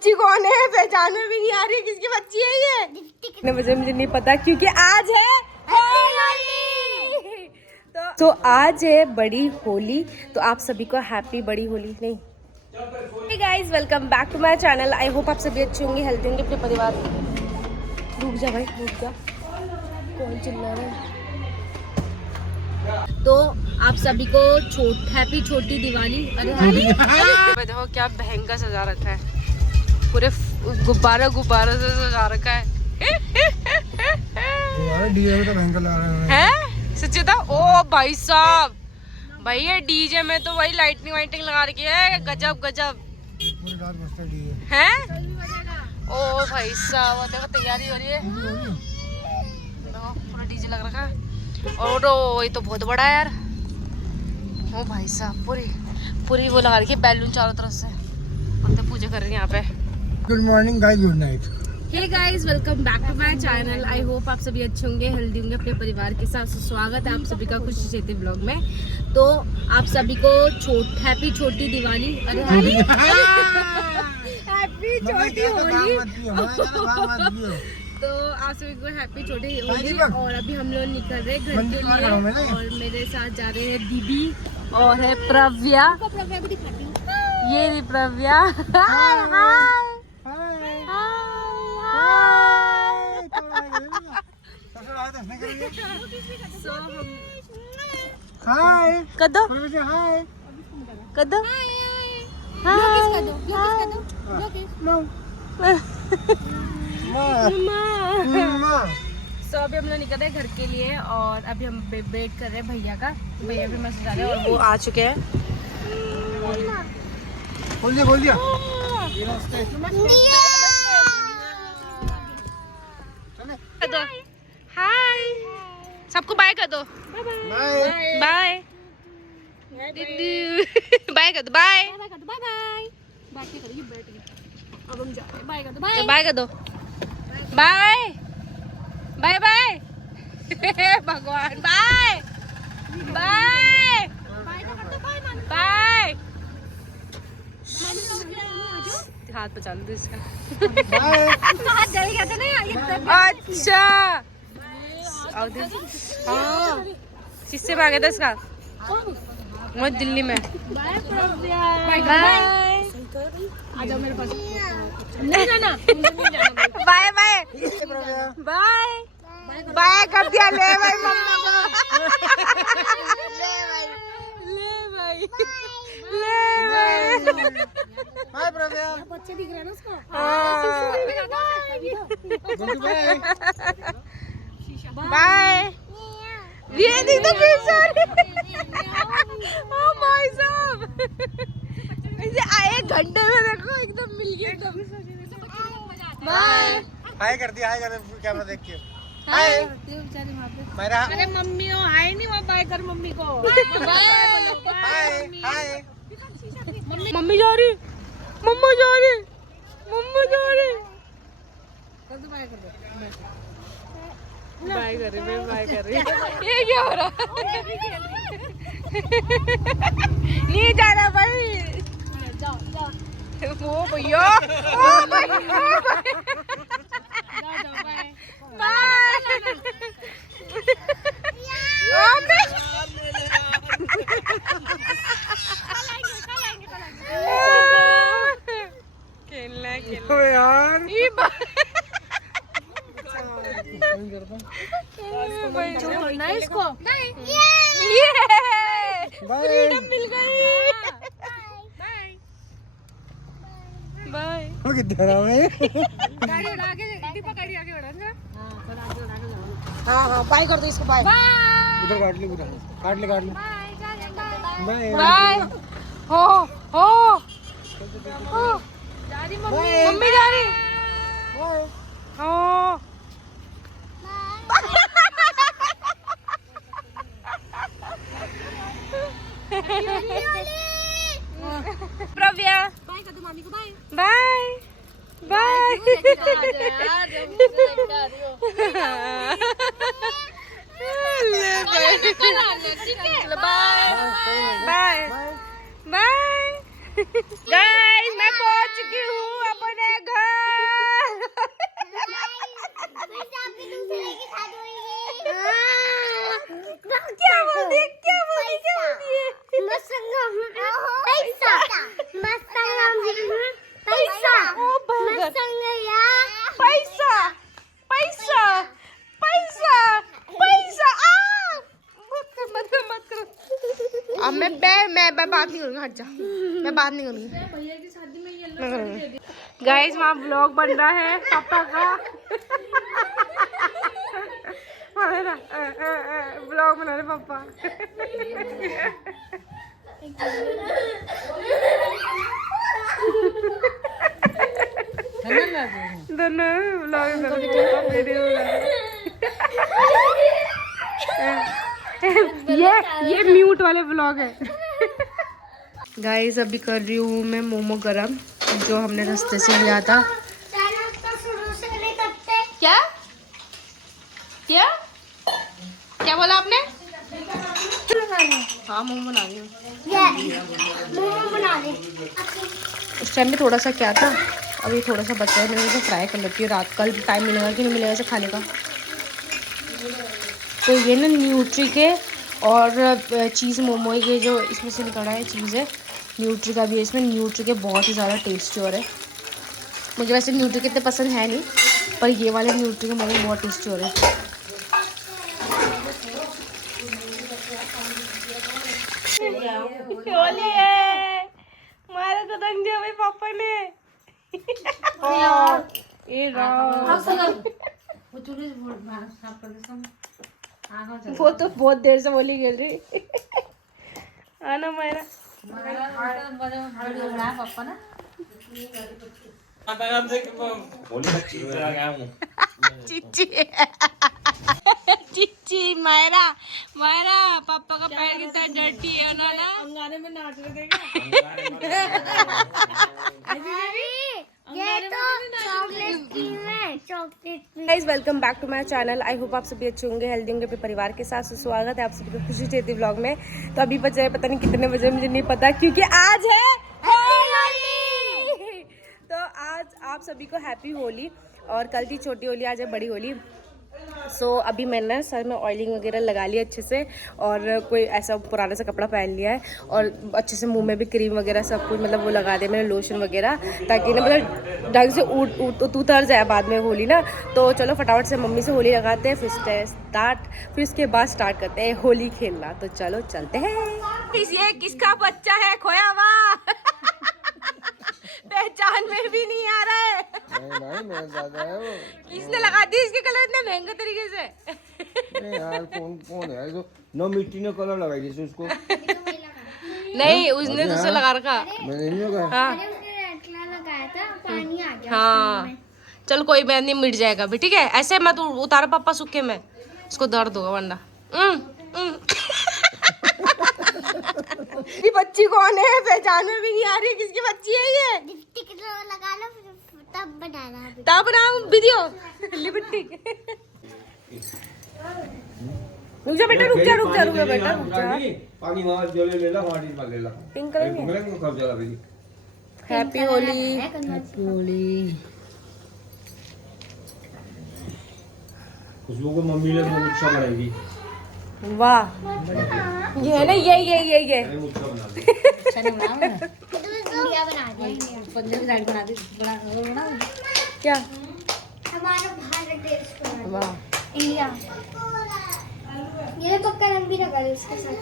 बच्ची कौन है, पहचान में भी नहीं आ रही किसकी बच्ची है ये। कितने बजे मुझे नहीं पता, क्योंकि आज है होली। तो आज है बड़ी होली, तो आप सभी को हैप्पी बड़ी होली। नहीं, hey guys, welcome back to my channel. I hope आप सभी अच्छे होंगे, हेल्थी होंगे, अपने परिवार। रुक जा भाई, रुक जा, कौन चिल्ला रहा है। तो आप सभी को हैप्पी छोटी दिवाली। अरे देखो क्या महंगा सजा रखा है, पूरे गुब्बारा से सजा रखा है। हैं सच्ची था। ओ भाई साहब, भाई ये डीजे में तो वही लाइटिंग वाइटिंग लगा रखी है, गजब गजब है। ओ भाई साहब, देखो तैयारी हो रही है, देखो पूरा डीजे लग रखा है। और ये तो बहुत बड़ा है यार। ओ भाई साहब, पूरी वो लगा रखी है बैलून चारों तरफ से, मतलब पूजा कर रही है यहाँ पे। Good morning guys, good night. Hey guys, welcome back to my channel. I hope आप सभी अच्छे होंगे, हेल्दी होंगे, अपने परिवार के साथ। स्वागत है आप सभी का खुशी सेती ब्लॉग में। तो आप सभी को हैप्पी छोटी दिवाली। अरे हैप्पी छोटी होली। तो आप सभी को हैप्पी छोटी होली। और अभी हम लोग निकल रहे घर के लिए, और मेरे साथ जा रहे हैं दीदी और है प्रव्या। प्रव्या भी दिखाती हूँ, ये रही प्रव्या। हाय हाय कदो कदो सो अभी हम लोग निकल रहे हैं घर के लिए, और अभी हम वेट कर रहे हैं भैया का। भैया भी मैसेज आ रहे हैं और वो आ चुके हैं। बोल दिया। हाय, सबको बाय कर दो। बाय बाय बाय कर दो। बाय अब हम जा रहे हैं। बाय कर दो, बाय कर दो, बाय बाय बाय। भगवान, बाय बाय बाय। हाथ बचा लो इसका। अच्छा, हाँ किससे भागा था इसका, मैं दिल्ली में। बाय आ जाओ मेरे पास। नहीं जाना, बाय बाय बाय बाय कर दिया। ले भाई मम्मा को, ले भाई बाय प्रव्या। बच्चे दिख रहे हैं ना उसको। बाय, ये देख तो फिर सॉरी। ओ भाई साहब, एक घंटे में देखो एकदम मिल गया एकदम। बाय हाय कर दिया, हाय कर कैमरा देख के। हाय मेरा। अरे मम्मी हो, हाय नहीं, वहाँ बाय कर मम्मी को। हाय हाय। मम्मी जा रही, मम्मा जा रही, मम्मा जा रही। बाय कर रही, मैं बाय कर रही। ये क्या हो रहा नहीं जाना भाई, जाओ जाओ। वो भैया, ओ यार इसको फ्रीडम मिल गई। बाय। वो किधर आ गए? गाड़ी उड़ा के, दीपक गाड़ी आगे उड़ाऊंगा। हां थोड़ा आगे उड़ा के जाओ। हां बाय कर दो इसको। बाय उधर काट ले, उधर काट ले। Bye bye. हो जा रही मम्मी, मम्मी जा रही। बाय हो प्रव्या, बाय कर दो मम्मी को। Bye bye bye. Bye bye. Guys मैं पहुंच चुकी हूँ अपने मैं बात नहीं करूँगी, हट जा, मैं बात नहीं करूँगी। भैया की शादी में येलो गाइस वहाँ व्लॉग बन रहा है पापा का। व्लॉग बना रहे पापा। दोनों व्लॉग ये म्यूट वाले व्लॉग है। गाइस अभी कर रही हूँ मैं मोमो गरम, जो हमने रास्ते से लिया था। क्या क्या क्या बोला आपने? हाँ मोमो बना रही हूँ। उस टाइम में थोड़ा सा क्या था, अभी थोड़ा सा बचा है, मैंने इसे फ्राई कर लेती हूँ। रात कल टाइम मिलेगा कि नहीं मिलेगा इसे खाने का। तो ये ना न्यूट्री के और चीज़ मोमो, ये जो इसमें से निकला है चीज़ है, न्यूट्री का भी है इसमें। न्यूट्री के बहुत ही ज़्यादा टेस्टी हो रहे हैं। मुझे वैसे न्यूट्री के इतने पसंद है नहीं, पर ये वाले न्यूट्री के मोमो बहुत टेस्टी हो रहे हैं। होली है, मारा तो रंग दिया भाई पापा ने। वो तो बहुत देर से होली खेल रही। आना मायरा पापा ना चिच्ची चिच्ची मायरा मायरा पापा का पैर कितना डर्टी है ना। अंगारे में नाच रहे थे। ये तो चॉकलेट क्रीम है, chocolate. Guys welcome back to my channel. I hope आप सभी अच्छे होंगे, हेल्दी होंगे, अपने परिवार के साथ। स्वागत है आप सभी को खुशी देती व्लॉग में। तो अभी बजे पता नहीं कितने बजे, मुझे नहीं पता, क्योंकि आज है होली। तो आज आप सभी को हैप्पी होली। और कल थी छोटी होली, आज है बड़ी होली। सो अभी मैंने सर में ऑयलिंग वगैरह लगा लिया अच्छे से, और कोई ऐसा पुराना सा कपड़ा पहन लिया है, और अच्छे से मुंह में भी क्रीम वगैरह सब कुछ मतलब वो लगा दिया मैंने, लोशन वगैरह, ताकि ना मतलब ढंग से उतर जाए बाद में होली ना। तो चलो फटाफट से मम्मी से होली लगाते हैं, फिर उसके बाद स्टार्ट करते हैं होली खेलना। तो चलो चलते हैं। ये किसका बच्चा है खोया हुआ? पहचान में भी नहीं आ रहा है। नहीं मेरा दादा है वो। किसने लगा दी इसके कलर इतने महंगे तरीके से? नहीं यार कौन है जो नो मिट्टी ने कलर लगाई जैसे उसको। नहीं उसने दूसरा लगा रखा। मैंने नहीं लगाया। हाँ लगाया था, पानी आ गया। हाँ चल कोई बात नहीं, मिट जाएगा भी। ठीक है ऐसे मत उतारा पापा सूखे में, उसको दर्द होगा वरना। ये बच्ची कौन है? पहचान में भी नहीं आ रही किसकी बच्ची है ये। लिपस्टिक लगा लो तब बनाना, तब बनाओ वीडियो। लिपस्टिक रुक जा बेटा, रुक जा बेटा, रुक जा। पानी वहां जले ले ला, माटी में ले ला। पिंक कलर में बुगले को कब जला भी। हैप्पी होली। हैप्पी होली। खुशबू को मम्मी ने मुच्छा बनाएगी। वाह ये है ना, ये मुच्छा बना दी। इंडिया बना देंगे, पंजाबी साइड बना दी क्या? हमारा भारत देश को वाह इंडिया। ये पक्का रंग भी लगा दे इसके साथ।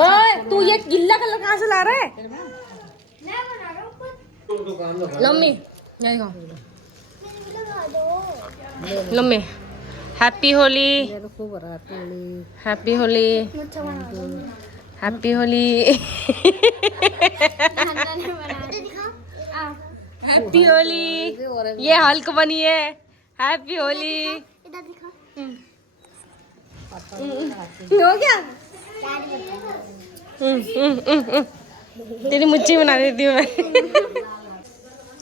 ओए तू ये गिल्ला कलर कहाँ से ला रहा है? मैं बना रहा हूँ खुद। दुकान में लम्मी यही खाओ। लगा दो। लम्मी हैप्पी होली। हैप्पी होली। मुझे बना दो। हैप्पी होली। नन्ना ने बना दिखा। आओ हैप्पी होली। ये हल्क बनी है। हैप्पी होली। इधर दिखा। हो गया? तेरी मुच्छी बना देती हूँ मैं।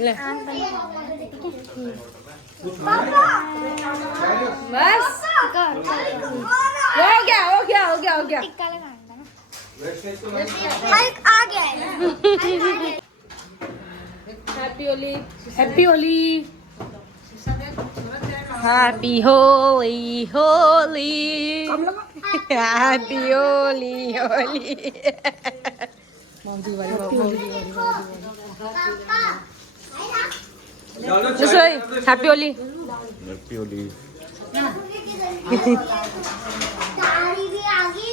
ले बस हो गया। टिक्का लगाना ना। हल्क आ गया है। Happy Holi. Happy Holi. Happy Holi Holi. Happy Holi Holi. Happy Holi. Happy Holi. तारी भी आ गई।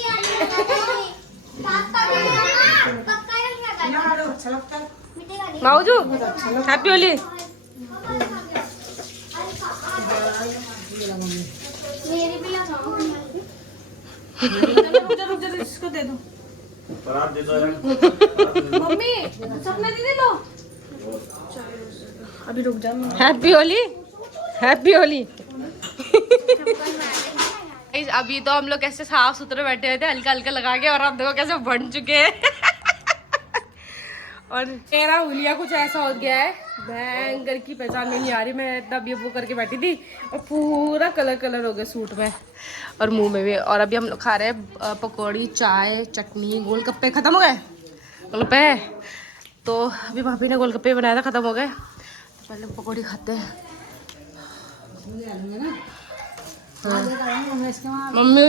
पापा माऊजू हैप्पी होली। मेरी भी लगाओ। इसको दे दो परात दे दो यार। मम्मी, सपना दीदी लो। अभी रुक जा। Happy Holi, happy Holi. अभी तो हम लोग कैसे साफ सुथरे बैठे थे हल्का हल्का लगा के, और अब देखो कैसे बन चुके हैं। और मेरा हुलिया कुछ ऐसा हो गया है, भयंकर की पहचान में नहीं आ रही। मैं इतना अभी वो करके बैठी थी और पूरा कलर कलर हो गया सूट में और मुंह में भी। और अभी हम लोग खा रहे हैं पकौड़ी, चाय, चटनी, गोलगप्पे। खत्म हो गए गोलगप्पे, तो अभी भाभी ने गोलगप्पे बनाया था, खत्म हो गए। तो पहले पकौड़ी खाते हैं। मम्मी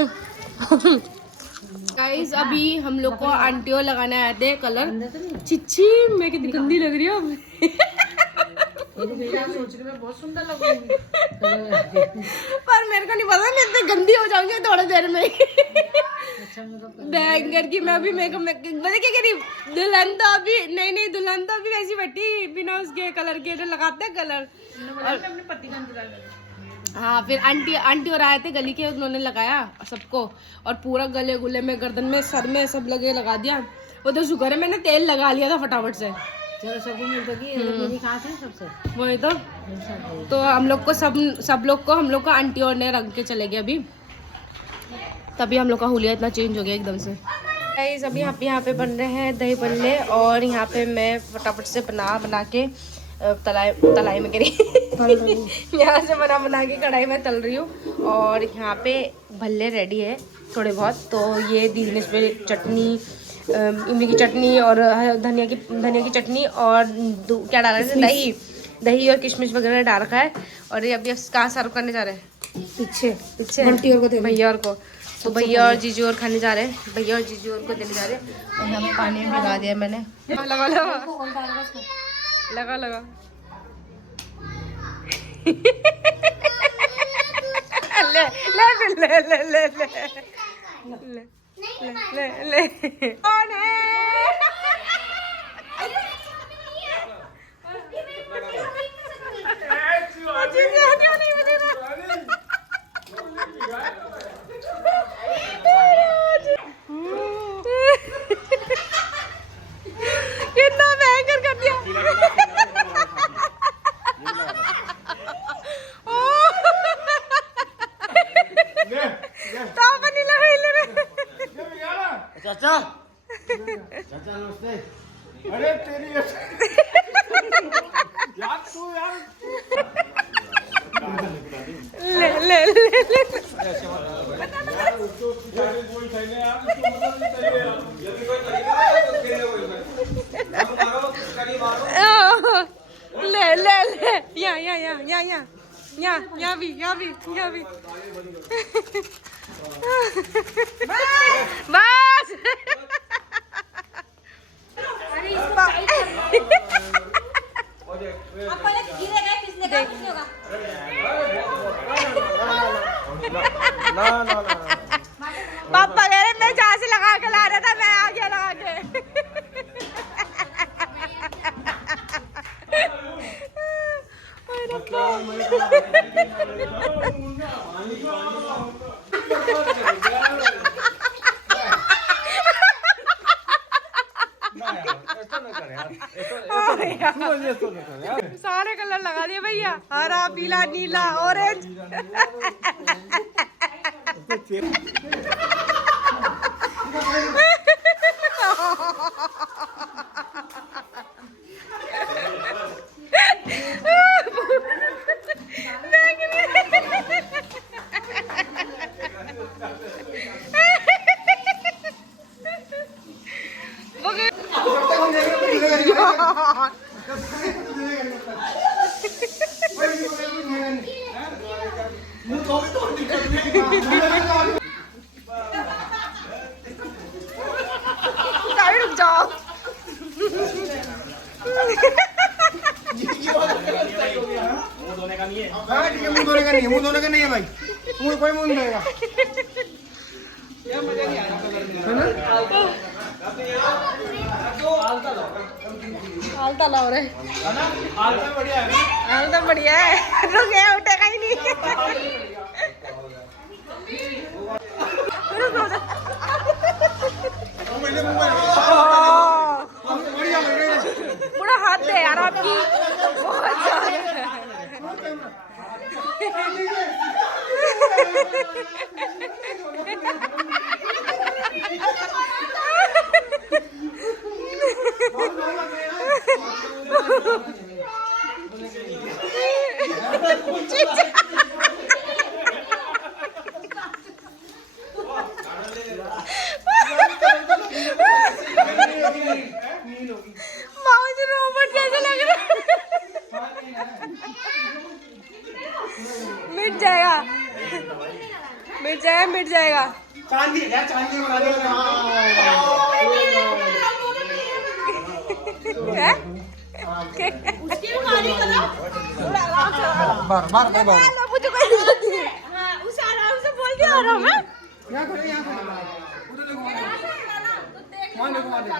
गाइस अभी हम लोग को आंटियों लगाने आए थे कलर। चिच्ची मैं कितनी गंदी लग रही हूँ अब। बहुत सुंदर लग रही है। पर मेरे को नहीं पता, मैं इतनी गंदी हो जाऊंगी थोड़ी देर में। बैंगर की मैं अभी मेकअप में पता क्या कह रही, दुल्हन तो अभी नहीं, दुल्हन तो अभी वैसी बैठी बिना उसके कलर के, जो लगाते हैं कलर। अपने पति का इंतजार कर। हाँ फिर आंटी और आए थे गली के, उन्होंने लगाया सबको, और पूरा गले गुले में, गर्दन में, सर में सब लगे लगा दिया। वो तो शुक्र है मैंने तेल लगा लिया था फटाफट से। चलो सबको मिलता कि मेरी खास है सबसे। वही तो हम लोग को सब लोग को आंटी और ने रंग के चले गए अभी, तभी हम लोग का हुलिया इतना चेंज हो गया एकदम से। गाइस अभी यहाँ पे बन रहे हैं दही बल्ले, और यहाँ पे मैं फटाफट से बना के तलाई में गिरी यहाँ से बना के कढ़ाई में तल रही हूँ। और यहाँ पे भल्ले रेडी है थोड़े बहुत। तो ये दीदी ने इसमें चटनी, इमली की चटनी और धनिया की चटनी और क्या डाला है, दही और किशमिश वगैरह डाल रखा है। और ये अभी कहाँ सर्व करने जा रहे हैं, पीछे भैया और को। तो भैया और जीजू और खाने जा रहे हैं, भैया और जीजू और को देने जा रहे हैं। और यहाँ पे पानी में भिगा दिया मैंने। लगा ले कौन है? कितना भयंकर कर दिया। चाचा नमस्ते। अरे तेरी यार तू यार ले यहाँ भी बस पापा कह रहे मैं जहाँ से लगा के ला रहा था, मैं आ गया लगा के। सारे कलर लगा दिए भैया, हरा, पीला, नीला, ऑरेंज। रुक जाओ। मुंह धोने का नहीं है। हाँ ठीक है, मुंह धोने का नहीं है, मुंह धोने का नहीं है भाई। मुंह कोई मुंह नहीं धोएगा। क्या मजा नहीं आ रहा कलर में, है ना? आलता लाओ रे, है ना? आलता बढ़िया है ना? आलता बढ़िया है। रुक गया, उठेगा ही नहीं। बढ़िया बढ़िया। पूरा हाथ दे यार आपकी, बहुत ज्यादा। माऊजी रोबोट कैसे लग रहा है? मिट जाएगा, मिट जाएगा, मिट जाएगा। चांदी है, चांदी बना देगा। है? बार बार बार बार। मुझे कोई दिक्कत नहीं है। हाँ, उसे आराम से बोल के आ रहा हूँ मैं। यहाँ खड़े, यहाँ खड़े। उधर देखो, वहाँ देखो। वहाँ देखो, वहाँ देखो।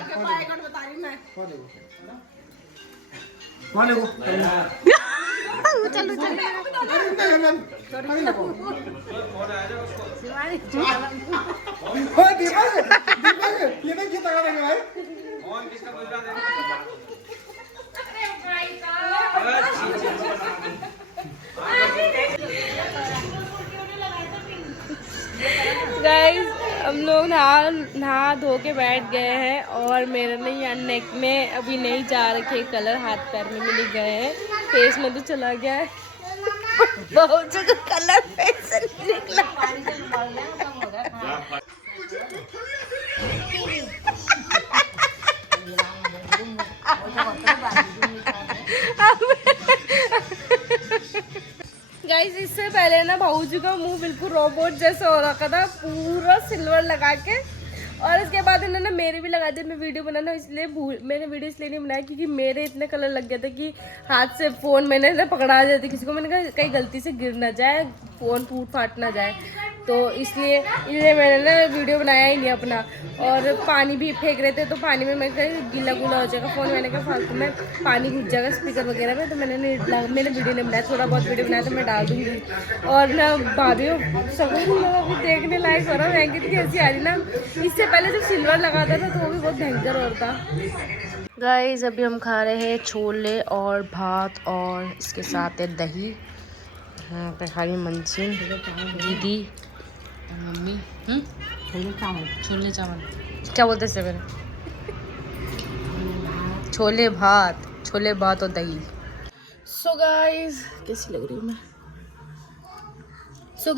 वहाँ देखो। चलो चलो। ओए दीपक, दीपक, ये देख कितना कर रहे हैं भाई? गाइस हम लोग नहा धो के बैठ गए हैं और मेरे ने यहाँ नेक में अभी नहीं जा रखे कलर, हाथ पैर में मिल गए हैं, फेस में तो चला गया है। बहुत जगह कलर फेस से निकला। गाइस इससे पहले ना भाऊजी का मुंह बिल्कुल रोबोट जैसा हो रखा था, पूरा सिल्वर लगा के, और इसके बाद इन्होंने मेरे भी लगा दिए। मैं वीडियो बनाना इसलिए मैंने वीडियो इसलिए नहीं बनाया क्योंकि मेरे इतने कलर लग गए थे कि हाथ से फ़ोन मैंने ना पकड़ा देती किसी को। मैंने कहा कहीं गलती से गिर ना जाए, फ़ोन टूट फाट ना जाए, तो इसलिए मैंने ना वीडियो बनाया ही नहीं अपना। और पानी भी फेंक रहे थे तो पानी में मैं कहीं गीला गुला हो जाएगा फ़ोन, मैंने कहा फालतू में पानी घुस जाएगा स्पीकर वगैरह में, तो मैंने वीडियो नहीं बनाया। थोड़ा बहुत वीडियो बनाया तो मैं डाल दूँगी। और ना भाभी सब अभी देखने लायक हो रहा है, मैं कितनी हंसी आ रही ना। इससे पहले जब सिल्वर लगाता था तो वो भी बहुत भयंकर और था। गाइस अभी हम खा रहे हैं छोले और भात, और इसके साथ है दही। हाँ पे खाली मनसी दीदी मम्मी। छोले चावल क्या बोलते हैं मेरे? छोले भात और दही। सो गाइस कैसी लग रही हूँ मैं? सो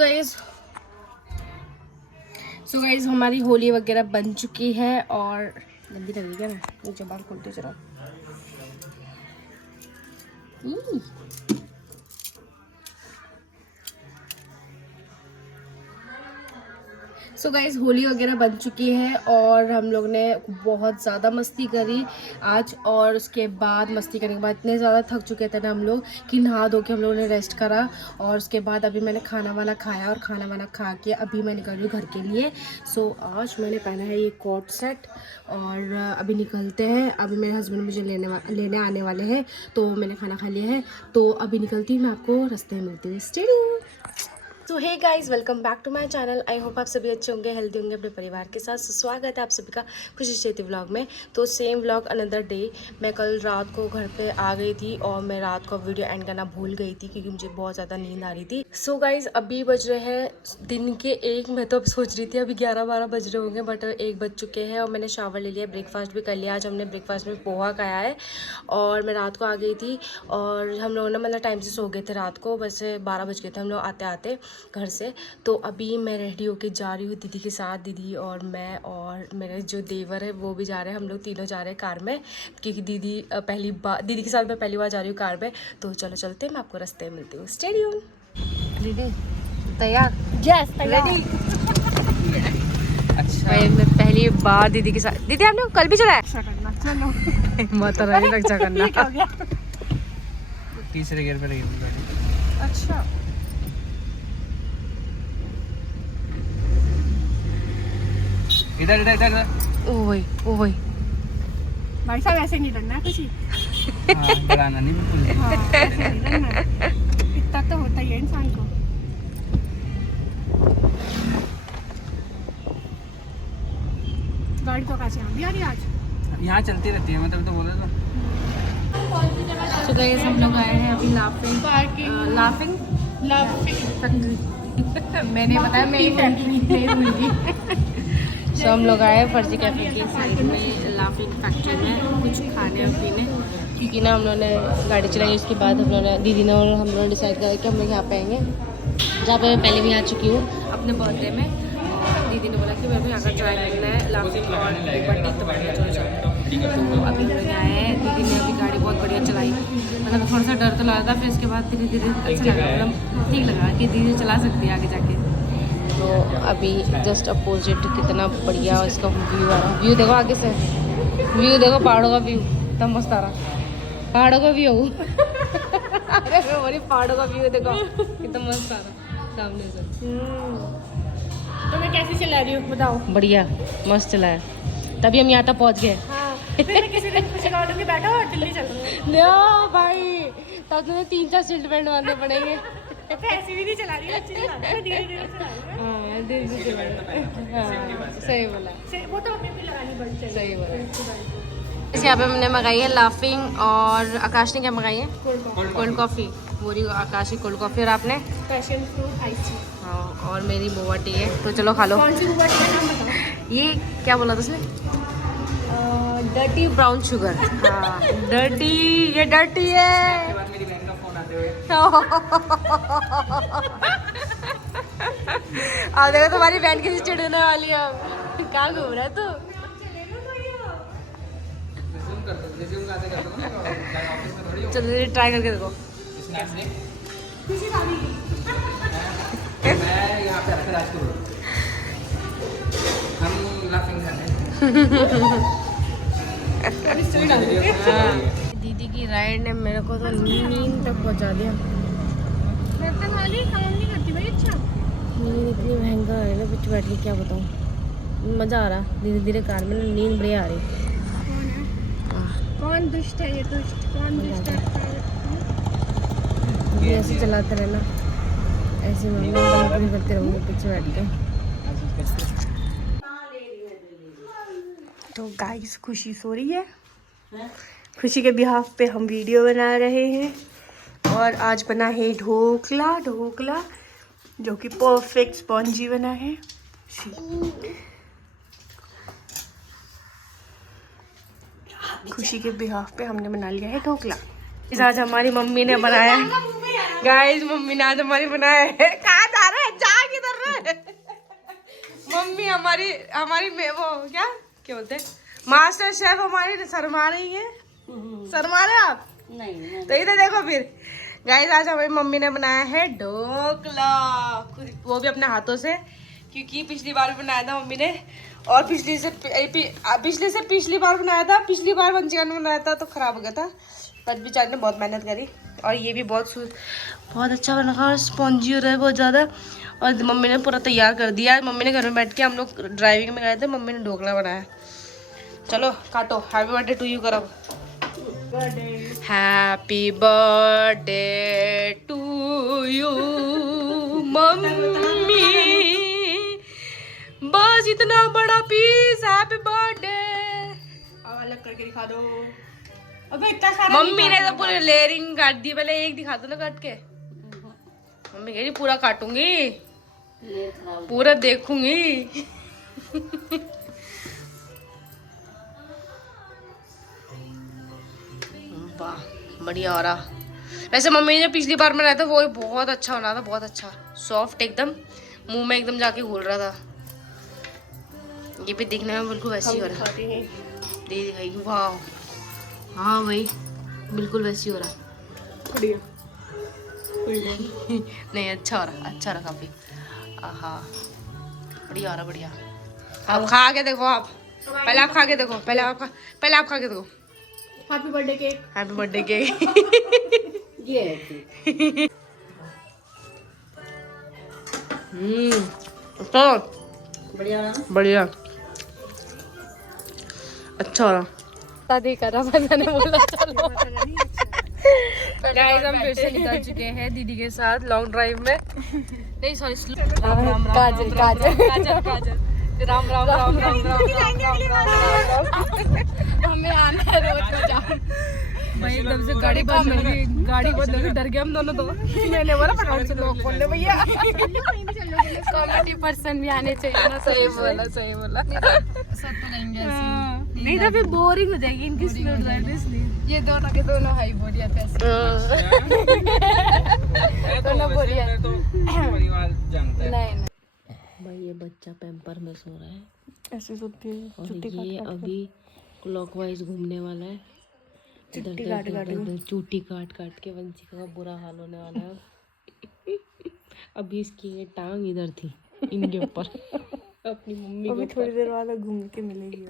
गाइस हमारी होली वगैरह बन चुकी है और जल्दी लगेगा ना, ये जबान खोलते चलो। सो गाइस होली वगैरह बन चुकी है और हम लोग ने बहुत ज़्यादा मस्ती करी आज, और उसके बाद मस्ती करने के बाद इतने ज़्यादा थक चुके थे ना हम लोग कि नहा धो के हम लोगों ने रेस्ट करा। और उसके बाद अभी मैंने खाना वाना खाया और खाना वाना खा के अभी मैं निकल रही हूँ घर के लिए। सो आज मैंने पहना है ये कोट सेट और अभी निकलते हैं। अभी मेरे हस्बैंड मुझे लेने आने वाले हैं, तो मैंने खाना खा लिया है, तो अभी निकलती हूँ। मैं आपको रास्ते में मिलती हूँ। Stay tuned. तो hey guys welcome back to my channel. I hope आप सभी अच्छे होंगे, हेल्दी होंगे अपने परिवार के साथ। स्वागत है आप सभी का खुशी चेती व्लॉग में। तो सेम व्लॉग अनदर डे। मैं कल रात को घर पे आ गई थी और मैं रात को वीडियो एंड करना भूल गई थी क्योंकि मुझे बहुत ज़्यादा नींद आ रही थी। सो गाइस अभी बज रहे हैं दिन के 1। मैं तो अब सोच रही थी अभी 11-12 बज रहे होंगे, बट 1 बज चुके हैं और मैंने शावर ले लिया, ब्रेकफास्ट भी कर लिया। आज हमने ब्रेकफास्ट में पोहा खाया है और मैं रात को आ गई थी और हम लोग ना मतलब टाइम से सो गए थे रात को, वैसे 12 बज गए थे हम लोग आते आते घर से। तो अभी मैं रेडी होके जा रही हूँ दीदी के साथ। दीदी और मैं और मेरे जो देवर है वो भी जा रहे हैं। हम लोग तीनों जा रहे हैं कार में क्योंकि दीदी के साथ मैं पहली बार जा रही हूँ कार में। तो चलो चलते हैं, मैं आपको रास्ते में मिलती हूँ। Stay tuned. दीदी तैयार? Yes ready. अच्छा मैं पहली बार दीदी के साथ। दीदी आपने कल भी चलाया? चलो माता रानी रक्षा करना। तीसरे गियर पे रही। अच्छा इधर इधर इधर। ओए ओए भाई साहब ऐसे नहीं लड़ना है खुशी। डराना नहीं बिल्कुल। हाँ, ऐसे नहीं लड़ना है। इतना तो होता ही है इंसान को। गाड़ी तो कैसे आ रही आज? यहाँ चलती रहती है, मतलब तो बोले तो। तो गाइस हम लोग आए हैं अभी लाफिंग मैंने बताया मेरी फैक्ट्री भूल गई। सो हम लोग आए फर्जी कैफे की साइड में लाफिंग फैक्ट्री में कुछ खाने और पीने, क्योंकि ना हम लोगों ने गाड़ी चलाई। उसके बाद हम लोगों ने दीदी ने और हम लोगों ने डिसाइड करा कि हम लोग यहाँ पे आएंगे, जहाँ पे मैं पहले भी आ चुकी हूँ अपने बर्थडे में। दीदी ने बोला कि मेरे को यहाँ का ट्राई करना है लाफिंग और बट्टी, तो बढ़िया चलो चलो। तो अभी हम लोग आए हैं, दीदी ने अभी गाड़ी बहुत बढ़िया चलाई, मतलब थोड़ा सा डर तो लगा था, फिर इसके बाद धीरे धीरे अच्छा लगा, मतलब ठीक लगा कि दीदी चला सकती है आगे जाके। तो अभी जस्ट अपोजिट कितना बढ़िया इसका व्यू आ रहा। व्यू देखो आगे से, व्यू देखो पहाड़ों का व्यू, एकदम मस्त आ रहा पहाड़ों का व्यू। अरे मैं बोली पहाड़ों का व्यू देखो कितना मस्त आ रहा सामने से। तो मैं कैसे चला रही हूँ बताओ? बढ़िया मस्त चलाया, तभी हम यहाँ तक पहुँच गए। किसी दिन खुशी का ऑटो में बैठा और दिल्ली चल रहा है भाई, तब तुम्हें 3-4 सीट बेल्ट बांधने पड़ेंगे। ऐसे भी नहीं चला रही है, अच्छी चला रही है, धीरे-धीरे चला रही है। हाँ धीरे-धीरे सही बोला, वो तो हमें भी लगानी पड़ती है। सही बोला। इस यहाँ पे हमने मंगाई है लाफिंग, और आकाश ने क्या मंगाई है? Cold coffee. पूरी आकाश की कोल्ड कॉफ़ी, और आपने? Passion fruit ice tea. हाँ, और मेरी बोवा टी है। तो चलो खा लो। कौन सी बोवा टी का नाम बताओ? ये क्या बोला था उसने? Dirty brown sugar. हाँ डर्टी, ये डर्टी है। मेरी बहन का फोन आते हुए अब देखो तुम्हारी बहन किसी चिढ़ने वाली है। कहाँ घूम रहा है तू? चलो ट्राई करके देखो। मैं यहाँ पे आकर राजपुर हम लाफिंग खाने। दीदी की राइड ने मेरे को तो नींद तक पहुँचा दिया। नींद इतनी महंगा है ना, पीछे बैठ के क्या बताऊँ, मज़ा आ रहा धीरे धीरे कार में, नींद बढ़िया आ रही। कौन दुष्ट है ये? दुष्ट कौन दुष्ट है? ये ऐसे चलाते रहना, ऐसे मैं करते रहूँगी पीछे बैठ के। तो गाइस खुशी सो रही है, खुशी के बिहाफ पे हम वीडियो बना रहे हैं, और आज बना है ढोकला जो कि परफेक्ट स्पॉन्जी बना है। खुशी के बिहाफ पे हमने बना लिया है ढोकला। इस आज हमारी मम्मी ने बनाया है गाइस, मम्मी ने आज हमारी बनाया है। कहाँ जा रहे हैं, जा किधर रहे? मम्मी हमारी वो क्या बोलते हैं, मास्टर शेफ हमारी शर्मा रही है। शर्मा रहे आप? नहीं तो इधर देखो फिर गाइस, आज हमारी मम्मी ने बनाया है ढोकला, वो भी अपने हाथों से, क्योंकि पिछली बार भी बनाया था मम्मी ने, और पिछली बार बनाया था, पिछली बार वंशिका ने बनाया था तो खराब हो गया था, पर बेचारी ने बहुत मेहनत करी, और ये भी बहुत अच्छा बना और स्पॉन्जी हो रहा है बहुत ज़्यादा। और मम्मी ने पूरा तैयार कर दिया। मम्मी ने घर में बैठ के, हम लोग ड्राइविंग में गए थे, मम्मी ने ढोकला बनाया। चलो काटो, हैप्पी बर्थडे टू यू करो। Happy birthday to you mummy, बस इतना बड़ा पीस, हैप्पी बर्थडे। अब अलग करके दिखा दो। अबे इतना सारा मम्मी ने तो पूरे लेयरिंग काट दी, पहले एक दिखा दो ना काट के। मम्मी कह रही पूरा काटूंगी, पूरा देखूंगी। वाह बढ़िया हो रहा। वैसे मम्मी ने पिछली बार बनाया था वो बहुत अच्छा बना था, बहुत अच्छा सॉफ्ट, एकदम मुंह में एकदम जाके घुल रहा था। ये भी दिखने में बिल्कुल वैसी हो रहा है। दीदी खाएगी, वाह हाँ भाई बिल्कुल वैसी हो रहा। बढ़िया नहीं अच्छा हो रहा काफी। हाँ बढ़िया हो रहा, बढ़िया। आप खा के देखो, आप पहले आप खा के देखो, पहले आप खा के देखो। Happy birthday cake, happy birthday cake. ये तो बढ़िया अच्छा हो रहा। रास्ता देखा था, मैंने बोला चलो। गाइस हम फिर से निकल चुके हैं दीदी के साथ लॉन्ग ड्राइव में। नहीं सॉरी, काजल काजल काजल काजल राम राम राम राम राम हमें आना है रोज में जाम। भाई एकदम से गाड़ी बंद हो गई, गाड़ी बंद हो गई, डर गए हम दोनों। तो मैंने बोला फटाफट से लॉक खोल ले भैया। कॉमेडी पर्सन भी आने चाहिए ना। सही बोला सही बोला। नहीं तो फिर बोरिंग हो जाएगी इनकी स्पीड ड्राइव, इसलिए ये दोनों के दोनों हाई बोरियत है। दोनों बोरियत तो परिवार जानता है। नहीं भाई ये बच्चा पैम्पर में सो रहा है, ऐसे सोती है। और ये अभी क्लॉकवाइज घूमने वाला है, चुट्टी काट काट के वंशिका का बुरा हाल होने वाला है। अभी इसकी ये टांग इधर थी इनके ऊपर अपनी मम्मी को। अभी थोड़ी देर बाद घूम के मिलेगी।